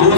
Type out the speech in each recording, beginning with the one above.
2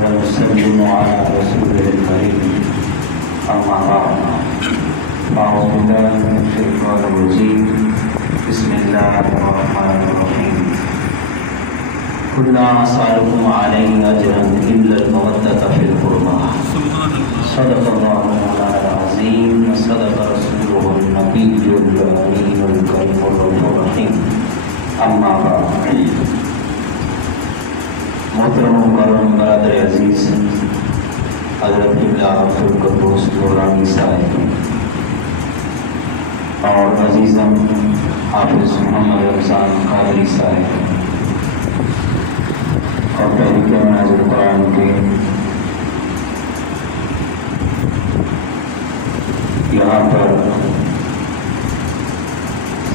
ونسلم على رسوله الكريم أما بعد أعوذ بالله من الشيطان الرجيم بسم الله الرحمن الرحيم قل لا أسألكم عليه أجرا إلا المودة في القربى صدق الله العظيم وصدق رسوله النبي الأمين الكريم الرحيم أما بعد محترم مکرم برادر عزیز حضرت قبلہ عبدالقدوس دورانی صاحب اور عزیزم حافظ محمد رمضان قادری صاحب اور تحریک مناظر قرآن کے یہاں پر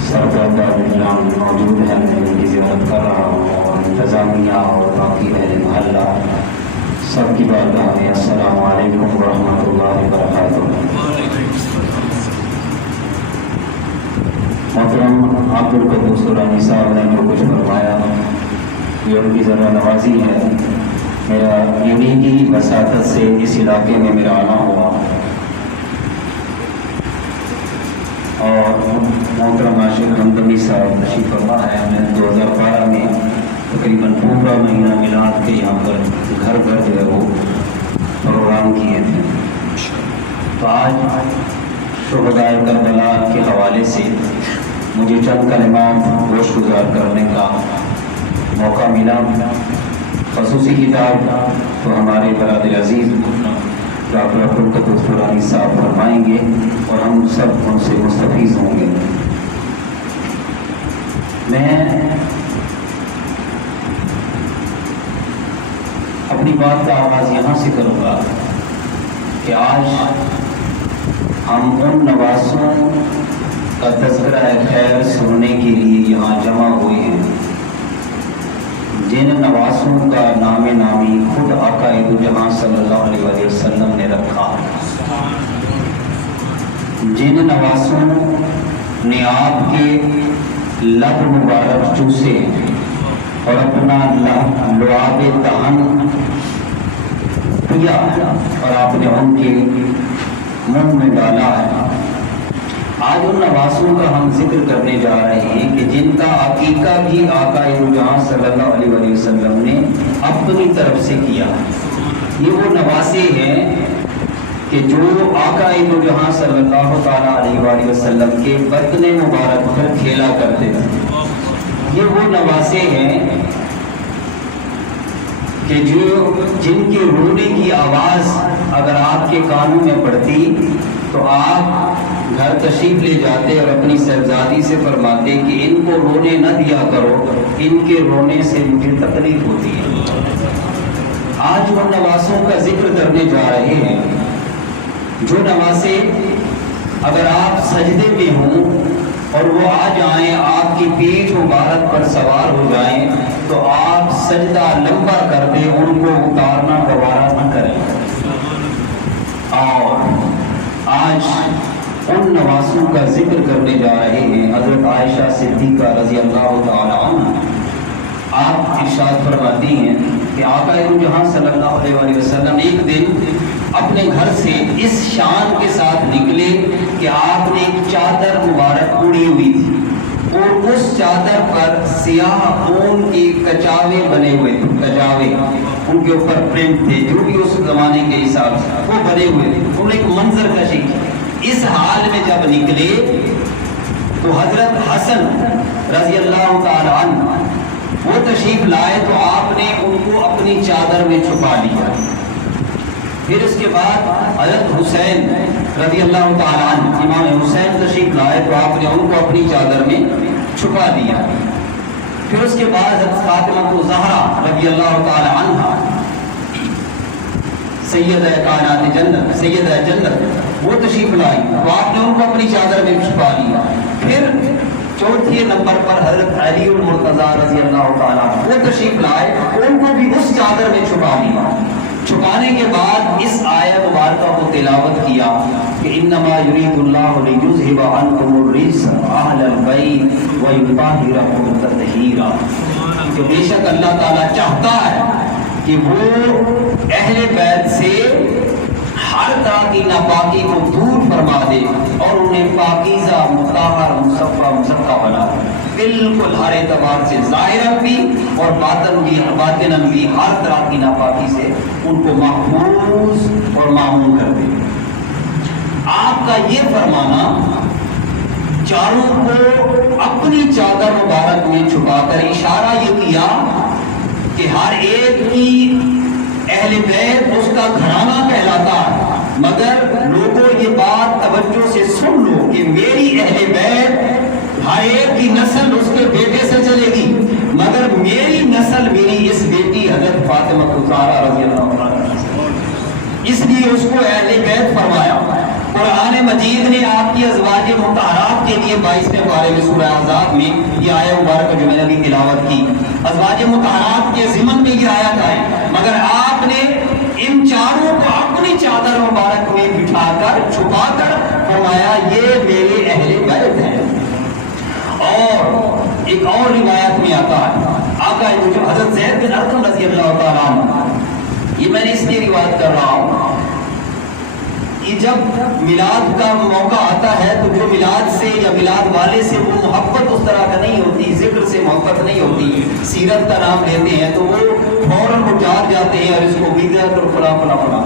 سرکردہ نظام موجود ہے، میں ان کی زیارت کر رہا ہوں، اور انتظامیہ اور باقی اہل محلہ سب کی بارگاہ میں السلام علیکم ورحمۃ اللہ وبرکاتہ۔ محترم عبدالقدوس دورانی صاحب نے جو کچھ فرمایا یہ ان کی ذرا نوازی ہے۔ میرا انہیں کی وساطت سے اس علاقے میں میرا آنا ہوا، اور محترم عاشق حمدمی صاحب تشریف فرما ہے۔ ہم نے 2012 میں تقریباً پورا مہینہ میلاد کے یہاں پر گھر گھر جو ہے وہ پروگرام کیے تھے۔ تو آج شہدائے کربلا کے حوالے سے مجھے چند کلمات گوش گزار کرنے کا موقع ملا۔ خصوصی خطاب تو ہمارے برادر عزیز ڈاکٹر عبدالقدوس دورانی صاحب فرمائیں گے اور ہم سب ان سے مستفیض ہوں گے۔ میں اپنی بات کا آغاز یہاں سے کروں گا کہ آج ہم ان نواسوں کا تذکرہ خیر سننے کے لیے یہاں جمع ہوئے ہیں جن نواسوں کا نام نامی خود آقا دو جہاں صلی اللہ علیہ وآلہ وسلم نے رکھا، جن نواسوں نے آپ کے لب مبارک چوسے اور اپنا لعاب دہن پیا اور آپ نے ان کے منہ میں ڈالا ہے۔ آج ان نواسوں کا ہم ذکر کرنے جا رہے ہیں کہ جن کا عقیقہ بھی آقا دو جہاں صلی اللہ علیہ وآلہ وسلم نے اپنی طرف سے کیا۔ یہ وہ نواسے ہیں کہ جو آقا دو جہاں صلی اللہ تعالیٰ علیہ وآلہ وسلم کے بدن مبارک پر کھیلا کرتے تھے۔ یہ وہ نواسے ہیں کہ جن کے رونے کی آواز اگر آپ کے کانوں میں پڑتی تو آپ گھر تشریف لے جاتے اور اپنی صاحبزادی سے فرماتے کہ ان کو رونے نہ دیا کرو، ان کے رونے سے مجھے تکلیف ہوتی ہے۔ آج ان نواسوں کا ذکر کرنے جا رہے ہیں جو نواسے اگر آپ سجدے میں ہوں اور وہ آ جائیں، آپ کی پیٹھ مبارک پر سوار ہو جائیں تو آپ سجدہ لمبا کر دیں، ان کو اتارنا گوارا نہ کریں۔ اور آج ان نواسوں کا ذکر کرنے جا رہے ہیں حضرت عائشہ صدیقہ رضی اللہ تعالی عنہ۔ آپ ارشاد فرماتی ہیں کہ آقا دو جہاں صلی اللہ علیہ وآلہ وسلم ایک دن اپنے گھر سے اس شان کے ساتھ نکلے کہ آپ نے ایک چادر مبارک اڑی ہوئی تھی اور اس چادر پر سیاہ اون کے کچاوے بنے ہوئے تھے، کچاوے ان کے اوپر پرنٹ تھے جو بھی اس زمانے کے حساب سے وہ بنے ہوئے تھے۔ انہوں نے ایک منظر کشی کی۔ اس حال میں جب نکلے تو حضرت حسن رضی اللہ تعالی عنہ وہ تشریف لائے تو آپ نے ان کو اپنی چادر میں چھپا لیا۔ پھر اس کے بعد حضرت حسین رضی اللہ تعالی عنہ امام حسین تشریف لائے تو آپ نے ان کو اپنی چادر میں چھپا دیا۔ پھر اس کے بعد حضرت فاطمہ زہرا رضی اللہ تعالی عنہ سیدہ کائنات جنت، سیدہ جنت، وہ تشریف لائی تو آپ نے ان کو اپنی چادر میں چھپا لیا۔ پھر چوتھے نمبر پر حضرت علی المرتضیٰ رضی اللہ تعالیٰ وہ تشریف لائے، ان کو بھی اس چادر میں چھپا لیا۔ چھپانے کے بعد اس آیت مبارکہ کو تلاوت کیا کہ انما یرید اللہ لیذھب عنکم الرجس اہل البیت ویطہرکم تطہیرا، کہ بے شک اللہ تعالیٰ چاہتا ہے کہ وہ اہل بیت سے ہر طرح کی ناپاکی کو دور فرما دے اور انہیں پاکیزہ، مطہر، مصفہ، مزکہ بنا دے، بالکل ہر اعتبار سے، ظاہراً بھی اور باطناً بھی ہر طرح کی ناپاکی سے ان کو محفوظ اور معمون کر دے۔ آپ کا یہ فرمانا چاروں کو اپنی چادر مبارک میں چھپا کر اشارہ یہ کیا کہ ہر ایک کی اہل بیت اس کا گھرانہ کہلاتا ہے، مگر لوگوں یہ بات توجہ سے سن لو کہ میری اہل بیت ہر ایک کی نسل اس کے بیٹے سے چلے گی، مگر میری نسل میری اس بیٹی حضرت فاطمہ الزہرا رضی اللہ عنہ، اس لیے اس کو اہل بیت فرمایا۔ قرآن مجید نے آپ کی ازواج مطہرات کے لیے 22ویں پارے میں سورہ احزاب میں یہ آیت مبارکہ جو میں نے ابھی تلاوت کی، ازواج مطہرات کے ضمن میں یہ آیت آئی، مگر آپ نے ان چاروں کو اپنی چادر مبارک میں بٹھا کر چھپا کر فرمایا یہ میرے اہل بیت ہیں۔ اور ایک اور روایت میں آتا ہے آقا جو حضرت زید بن ارقم رضی اللہ تعالیٰ عنہ، یہ میں نے اس لیے روایت کر رہا ہوں کہ جب میلاد کا موقع آتا ہے تو جو میلاد سے یا میلاد والے سے وہ محبت اس طرح کا نہیں ہوتی، ذکر سے محبت نہیں ہوتی، سیرت کا نام لیتے ہیں تو وہ فوراً اٹھار جاتے ہیں اور اس کو بدعت اور فلاں فلاں فلاں۔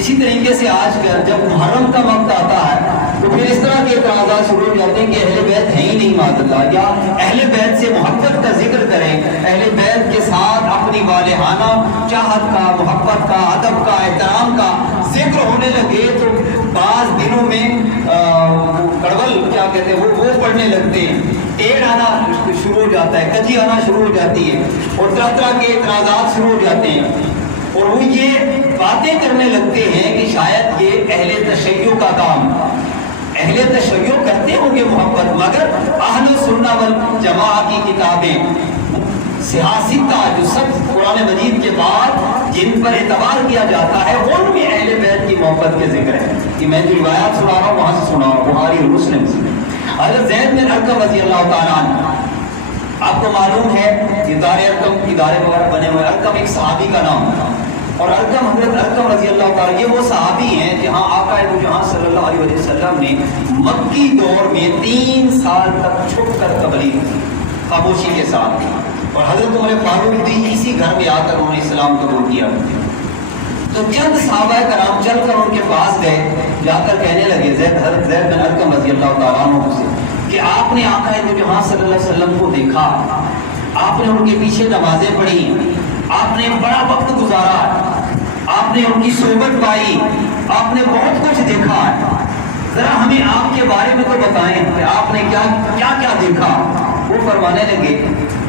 اسی طریقے سے آج جب محرم کا وقت آتا ہے تو پھر اس طرح کے اعتراضات شروع ہو جاتے ہیں کہ اہل بیت ہے ہی نہیں معاذ اللہ، یا اہل بیت سے محبت کا ذکر کریں، اہل بیت کے ساتھ اپنی والہانہ چاہت کا، محبت کا، ادب کا، احترام کا ذکر ہونے لگے تو بعض دنوں میں کڑول کیا کہتے ہیں وہ پڑھنے لگتے ہیں، ٹیڑھ آنا شروع ہو جاتا ہے، کجی آنا شروع ہو جاتی ہے اور طرح طرح کے اعتراضات شروع ہو جاتے ہیں۔ اور وہ یہ باتیں کرنے لگتے ہیں کہ شاید یہ اہل تشیع کا کام، اہل تشیع کرتے ہوں گے محبت، مگر اہل سنہ والجماعہ کی کتابیں سیاست کا جو سب قرآن مجید کے بعد جن پر اعتبار کیا جاتا ہے ان میں اہل بیت کی محبت کے ذکر ہے. کہ میں جو روایات سنا رہا ہوں وہاں سے سنا رہا ہوں، بخاری اور مسلم سے. حضرت زید بن ارقم رضی اللہ تعالیٰ عنہ، آپ کو معلوم ہے ادارے ارقم ادارے وغیرہ بنے ہوئے، ارقم ایک صحابی کا نام تھا، اور ارقم حضرت ارقم رضی اللہ تعالیٰ یہ وہ صحابی ہیں جہاں آقا جہاں صلی اللہ علیہ وسلم نے مکی دور میں 3 سال تک چھپ کر تبلیغ کی خاموشی کے ساتھ، اور حضرت عمر فاروق بھی اسی گھر میں آ کر انہوں نے اسلام قبول کیا. تو چند صحابہ کرام چل کر ان کے پاس گئے، جا کر کہنے لگے حضرت زید بن ارقم رضی اللہ تعالیٰ عنہ سے کہ آپ نے آقا جہاں صلی اللہ علیہ وسلم کو دیکھا، آپ نے ان کے پیچھے نمازیں پڑھی، آپ نے بڑا وقت گزارا، آپ نے ان کی صحبت پائی، آپ نے بہت کچھ دیکھا، ذرا ہمیں آپ کے بارے میں تو بتائیں کہ آپ نے کیا کیا دیکھا. وہ فرمانے لگے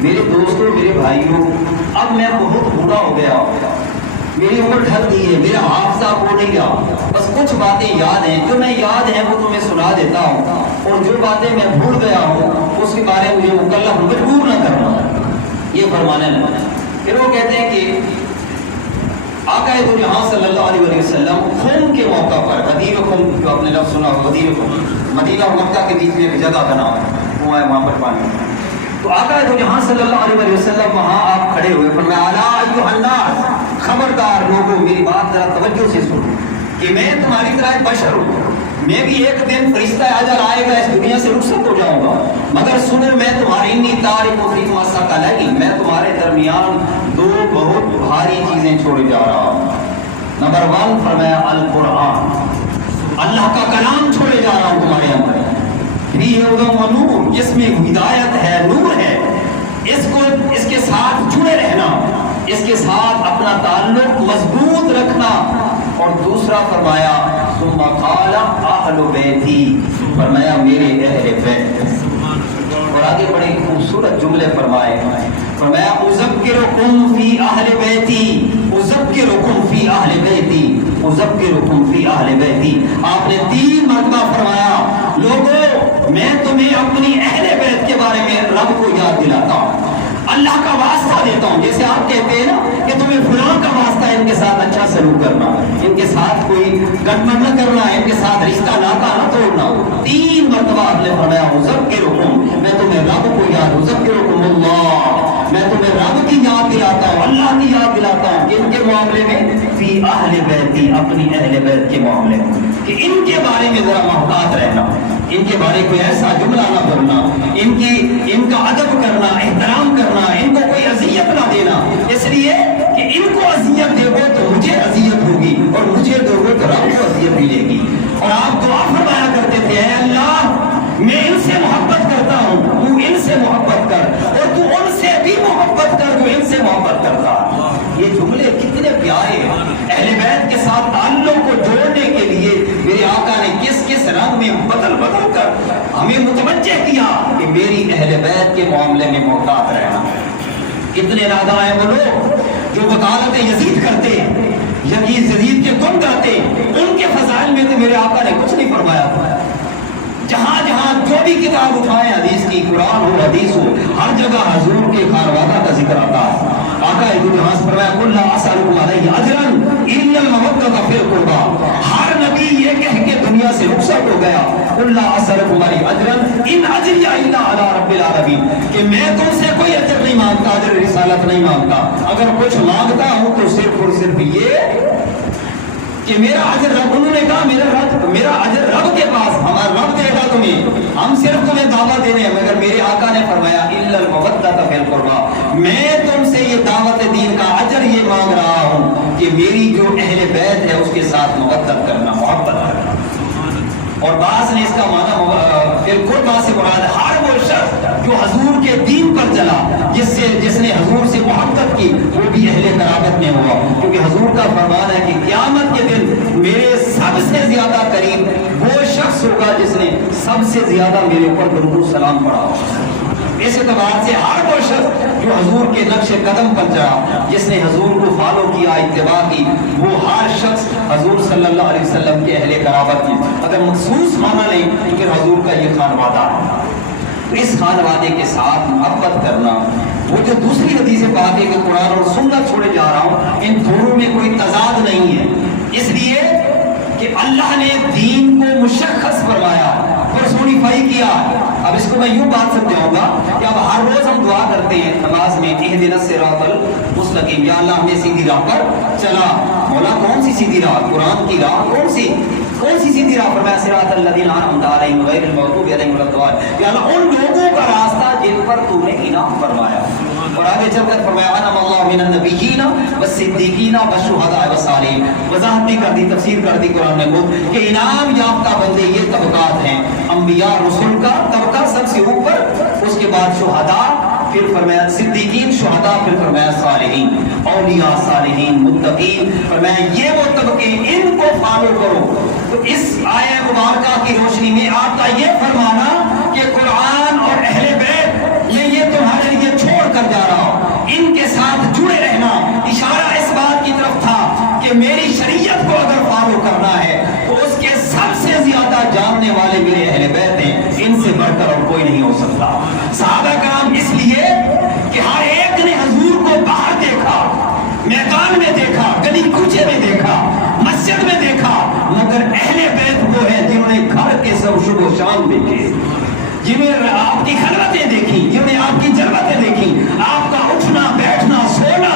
میرے دوستوں میرے بھائیوں، اب میں بہت بوڑھا ہو گیا، میری عمر ڈھل گئی ہے، میرا حافظہ کھو نہیں گیا، بس کچھ باتیں یاد ہیں، جو میں یاد ہیں وہ تمہیں سنا دیتا ہوں، اور جو باتیں میں بھول گیا ہوں اس کے بارے میں مجھے مکلف مجبور نہ کرنا. یہ فرمانے لگا. پھر وہ کہتے ہیں کہ آقا جہاں صلی اللہ علیہ وسلم خم کے موقع پر، غدیر خم جو آپ نے لفظ سنا ہو، غدیر خم مدینہ اور مکہ کے بیچ میں ایک جگہ کا نام ہے، وہ ہے وہاں پر پانی. تو آقا جہاں صلی اللہ علیہ وسلم وہاں آپ کھڑے ہوئے، فرمایا الا ایھا الناس، خبردار لوگوں میری بات ذرا توجہ سے سنو کہ میں تمہاری طرح ایک بشر ہوں، میں بھی ایک دن فرشتہ اجل آئے گا، اس دنیا سے رخصت ہو جاؤں گا، مگر سنو میں تمہاری انی تارک فیکم ثقلین، میں تمہارے درمیان 2 بہت بھاری چیزیں چھوڑے جا رہا ہوں. نمبر 1 فرمایا القرآن، اللہ کا کلام چھوڑے جا رہا ہوں تمہارے اندر، فیہ ھدی و نور، جس میں ہدایت ہے، نور ہے، اس کے ساتھ جڑے رہنا، اس کے ساتھ اپنا تعلق مضبوط رکھنا. اور دوسرا فرمایا ثم قال اہل بیتی، فرمایا میرے اہل بیت. اور آگے بڑے خوبصورت جملے فرمایا اذکرکم فی اہل بیتی، اذکرکم فی اہل بیتی، اذکرکم فی اہل بیتی. آپ نے 3 مرتبہ فرمایا لوگوں میں تمہیں اپنی اہل بیت کے بارے میں رب کو یاد دلاتا ہوں، اللہ کا واسطہ دیتا ہوں. جیسے آپ کہتے ہیں نا کہ تمہیں فلاں کا واسطہ ہے، ان کے ساتھ اچھا سلوک کرنا، ان کے ساتھ کوئی گٹمٹ نہ کرنا، ان کے ساتھ رشتہ ناتا نہ توڑنا. 3 مرتبہ آپ نے فرمایا اذکرکم، میں تمہیں رب کو یاد، اذکرکم اللہ، میں تمہیں رب کی یاد دلاتا ہوں، اللہ کی یاد دلاتا ہوں. ان کے معاملے میں فی اہل بیتی، اپنی اہل بیت کے معاملے میں، کہ ان کے بارے میں ذرا محتاط رہنا، ان کے بارے کوئی ایسا جملہ نہ بولنا، ان کا ادب کرنا، احترام کرنا، ان کو کوئی اذیت نہ دینا، اس لیے کہ ان کو اذیت دے گو تو مجھے اذیت ہوگی، اور مجھے دو گو تو رب کو اذیت ملے گی. اور آپ دعا فرمایا کرتے تھے اے اللہ میں ان سے محبت کرتا ہوں، تو ان سے محبت کر، اور تو ان سے بھی محبت کر جو ان سے محبت کرتا. یہ جملے کتنے پیارے ہیں. اہل بیت کے ساتھ تعلق کو جوڑنے کے لیے میرے آقا نے کس کس رنگ میں بدل کر ہمیں متوجہ کیا کہ میری اہل بیت کے معاملے میں محتاط رہنا. کتنے ناداں ہیں وہ لوگ جو وکالت یزید کرتے، یزید کے گن گاتے، ان کے فضائل میں تو میرے آقا نے کچھ نہیں فرمایا. جہاں جہاں جو بھی کتاب اٹھائیں حدیث کی، قرآن ہو حدیث ہو، ہر جگہ حضور کے خانوادہ کا ذکر آتا ہے. آقا جہاں سے فرمایا قل لا اسألکم علیہ اجرا الا المودۃ فی القربى، ہر نبی یہ کہہ کے دنیا سے رخصت ہو گیا قل لا اسألکم علیہ اجرا ان اجری الا علی رب العالمین، کہ میں تم سے کوئی اجر نہیں مانگتا، اجر رسالت نہیں مانگتا، اگر کچھ مانگتا ہوں تو صرف اور صرف یہ کہ میرا اجر رب، انہوں نے کہا میرا اجر رب کے پاس، ہمارا رب دے گا تمہیں، ہم صرف تمہیں دعوت دینے ہیں. مگر میرے آقا نے فرمایا الا المودۃ فی القربى، میں تم سے یہ دعوت دین کا اجر یہ مانگ رہا ہوں کہ میری جو اہل بیت ہے اس کے ساتھ مودت کرنا، محبت کرنا. اور بعض نے اس کا معنی بالقربہ سے مراد ہر وہ شخص جو حضور کے دین پر چلا، جس نے حضور سے محبت کی، وہ بھی اہل قرابت میں ہوا. کیونکہ حضور کا فرمان ہے کہ قیامت کے دن میرے سب سے زیادہ قریب وہ شخص ہوگا جس نے سب سے زیادہ میرے اوپر درود و سلام پڑھا. اس اعتبار سے ہر وہ شخص جو حضور کے نقش قدم پر چلا، جس نے حضور کو فالو کیا، اتباع کی، وہ ہر شخص حضور صلی اللہ علیہ وسلم کے اہل قرابت کی۔ اگر مخصوص مانا نہیں تو پھر حضور کا یہ خانوادہ ہے۔ اس خانوادے کے ساتھ محبت کرنا، وہ جو دوسری حدیث پاک ہے کہ قرآن اور سنت چھوڑے جا رہا ہوں، ان دونوں میں کوئی تضاد نہیں ہے، اس لیے کہ اللہ نے دین کو مشخص فرمایا، پرسونیفائی کیا۔ اب اس کو میں یوں بات سمجھاؤں گا کہ اب ہر روز ہم دعا کرتے ہیں نماز میں، اہدنا الصراط المستقیم، یا اللہ ہمیں سیدھی راہ پر چلا۔ مولا کون سی سیدھی راہ؟ قرآن کی راہ۔ کون سی سیدھی راہ؟ فرمایا صراط الذین انعمت علیہم غیر المغضوب علیہم ولا الضالین، یا اللہ ان لوگوں کا راستہ جن پر تو نے انعام فرمایا۔ اور آگے چل کر فرمایا انعم اللہ من النبیین والصدیقین والشہداء والصالحین، وضاحت بھی کر دی، تفسیر کر دی قرآن نے خود کہ انعام یافتہ بندے یہ طبقات ہیں، انبیاء رسول کا طبقہ سب سے اوپر، اس کے بعد شہداء، پھر فرمایا صدیقین، شہداء، پھر فرمایا صالحین، اولیاء، صالحین، متقین، فرمایا یہ وہ طبقے، ان کو فالو کرو۔ تو اس آیہ مبارکہ کی روشنی میں آپ کا یہ فرمانا کہ قرآن اور اہل بیت میں یہ تمہارے لیے چھوڑ کر جا رہا ہوں، ان کے ساتھ جڑے رہنا، اشارہ اس بات کی طرف تھا کہ میری شریعت کو اگر فالو کرنا ہے تو اس کے سب سے زیادہ جاننے والے میرے اہل بیت ہیں، ان سے بڑھ کر اور کوئی نہیں ہو سکتا۔ صحابہ کرام اس لیے کہ ہر ایک نے حضور کو باہر دیکھا، میدان میں دیکھا، گلی کوچے میں دیکھا، مسجد میں دیکھا، مگر اہل بیت وہ ہیں جنہوں نے گھر کے سب شب و شام دیکھے، جنہیں آپ کی خلوتیں دیکھی، جنہیں آپ کی جلوتیں دیکھی، آپ کا اٹھنا بیٹھنا سونا،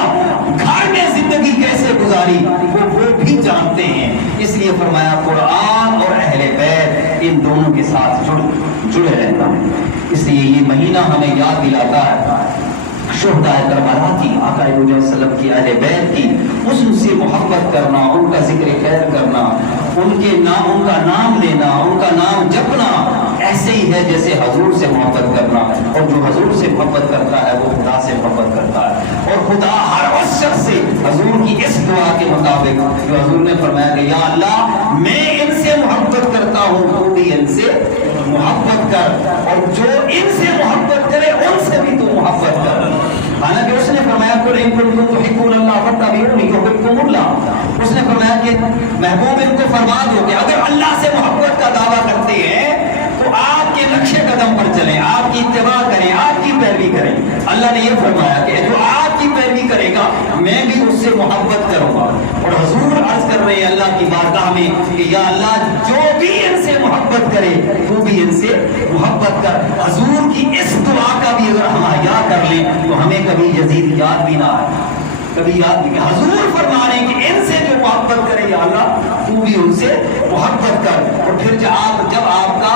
گھر میں زندگی کیسے گزاری، وہ بھی جانتے ہیں۔ اس لیے فرمایا قرآن اور اہل بیت ان دونوں کے ساتھ جڑے رہنا۔ اس لیے یہ مہینہ ہمیں یاد دلاتا ہے شہداء کربلا کی، آقا صلی اللہ علیہ وسلم کی، اہل بیت کی، ان سے محبت کرنا، ان کا ذکر خیر کرنا، ان کا نام لینا، ان کا نام جپنا ایسے ہی ہے جیسے حضور سے محبت کرنا، اور جو حضور سے محبت کرتا ہے وہ خدا سے محبت کرتا ہے، اور خدا ہر اس شخص سے حضور کی اس دعا کے مطابق جو حضور نے فرمایا کہ یا اللہ میں ان سے محبت کرتا ہوں، تو بھی ان سے محبت کر، اور جو ان سے محبت کرے ان سے بھی تو محبت کر۔ حالانکہ اس نے فرمایا قل ان کنتم تحبون اللہ فاتبعونی یحببکم اللہ، اس نے فرمایا کہ محبوب ان کو فرما دو کہ اگر اللہ سے محبت کا دعویٰ کرتے ہیں تو آپ کے نقش قدم پر چلیں، آپ کی اتباع کریں، آپ کی پیروی کریں۔ اللہ نے یہ فرمایا کہ جو آپ کی پیروی کرے گا میں بھی اس سے محبت کروں گا، اور حضور عرض کر رہے ہیں اللہ کی بارگاہ میں کہ یا اللہ جو بھی ان سے محبت کرے تو بھی ان سے محبت کر۔ حضور کی اس دعا کا بھی اگر ہم احیا کر لیں تو ہمیں کبھی یزید یاد بھی نہ آئے، کبھی یاد نہیں۔ حضور فرما رہے ہیں کہ ان سے جو محبت کرے یا اللہ تو بھی ان سے محبت کر۔ اور پھر جب آپ کا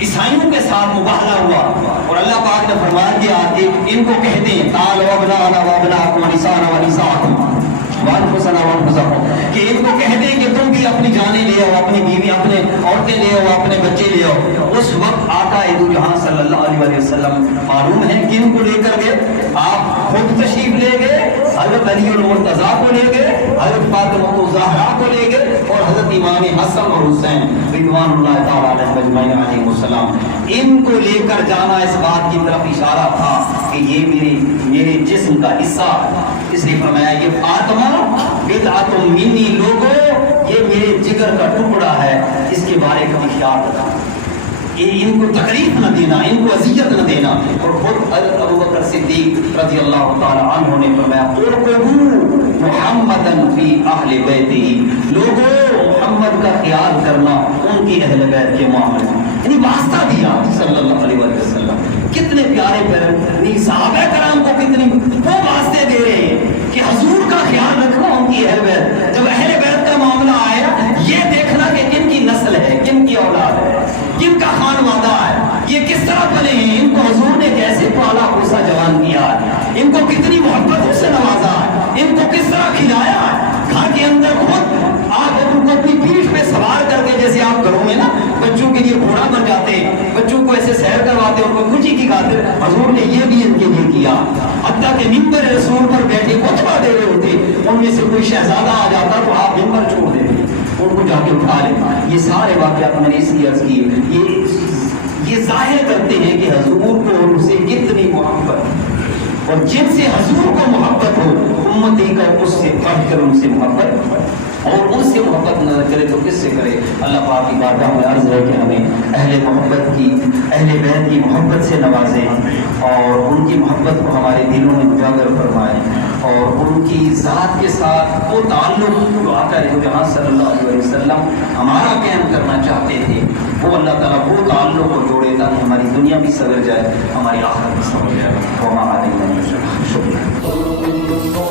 عیسائیوں کے ساتھ مباہلہ ہوا اور اللہ پاک نے فرمایا دیا کہ ان کو کہتے ہیں تعالوا ابناءنا وابناءکم ونساءنا ونساءکم وانفسنا وانفسکم، کہ ان کو کہتے ہیں کہ تم بھی اپنی جانیں لے آؤ، اپنی بیوی، اپنے عورتیں لے آؤ، اپنے بچے لے آؤ۔ اس وقت آقا دو جہاں صلی اللہ علیہ وسلم معلوم ہے کن کو لے کر گئے؟ آپ خود تشریف لے گئے، حضرت علی المرتضیٰ کو لے گئے، حضرت فاطمہ الزہرا کو لے گئے، اور حضرت امام حسن اور حسین رضوان اللہ تعالیٰ علیہ اجمعین علیہ السلام۔ ان کو لے کر جانا اس بات کی طرف اشارہ تھا کہ یہ میرے جسم کا حصہ، اس لیے فرمایا یہ فاطمہ بدعۃ منی، لوگوں یہ میرے جگر کا ٹکڑا ہے، اس کے بارے کا خیال رکھنا، ان کو تکلیف نہ دینا، ان کو اذیت نہ دینا۔ اور خود حضرت ابوبکر صدیق رضی اللہ تعالی عنہ نے فرمایا ارقبوا محمدا فی اہل بیتہ، لوگوں محمد کا خیال کرنا ان کی اہل بیت کے معاملے میں، یعنی واسطہ دیا صلی اللہ علیہ وسلم۔ کتنے پیارے پیارے صحابہ کرام کو کتنی وہ واسطے دے رہے ہیں کہ حضور کا خیال رکھنا ان کی اہل بیت۔ جب اہل بیت کا معاملہ آیا یہ دیکھنا کہ کن کی نسل ہے، کن کی اولاد ہے، کن کا خانوادہ ہے، یہ کس طرح پلے ہیں، ان کو حضور نے کیسے پالا پوسا جوان کیا ہے، ان کو کتنی محبتوں سے نوازا ہے، ان کو کس طرح کھلایا ہے۔ گھر کے اندر خود آپ ان کو اپنی پیٹھ پہ سوار کر کے، جیسے آپ گھروں میں نا بچوں کے لیے گھوڑا بن جاتے ہیں، بچوں کو ایسے سیر کرواتے، ان کو خوشی کی خاطر حضور نے یہ بھی ان کے لیے کیا۔ حتیٰ کہ ممبر رسول پر بیٹھے خطبہ دے رہے ہوتے، ان میں سے کوئی شہزادہ آ جاتا تو آپ ممبر چھوڑ دیتے، ان کو جا کے اٹھا لیں۔ یہ سارے واقعات میں نے اس لیے عرض کیے، یہ ظاہر کرتے ہیں کہ حضور کو اور اور جن سے حضور کو محبت ہو امتی کا اس سے بڑھ کر ان سے محبت، اور ان سے محبت نہ کرے تو کس سے کرے؟ اللہ پاک کی بارگاہ میں عرض ہے کہ ہمیں اہل محبت کی، اہل بیت کی محبت سے نوازے اور ان کی محبت کو ہمارے دلوں میں اجاگر فرمائے، اور ان کی ذات کے ساتھ وہ تعلق جو آقا جہاں صلی اللہ علیہ وسلم ہمارا قائم کرنا چاہتے تھے، وہ اللہ تعالیٰ وہ تعلق کو جوڑے تاکہ ہماری دنیا بھی سنور جائے، ہماری آخرت بھی سنور جائے۔ وما علینا الا البلاغ۔ شکریہ۔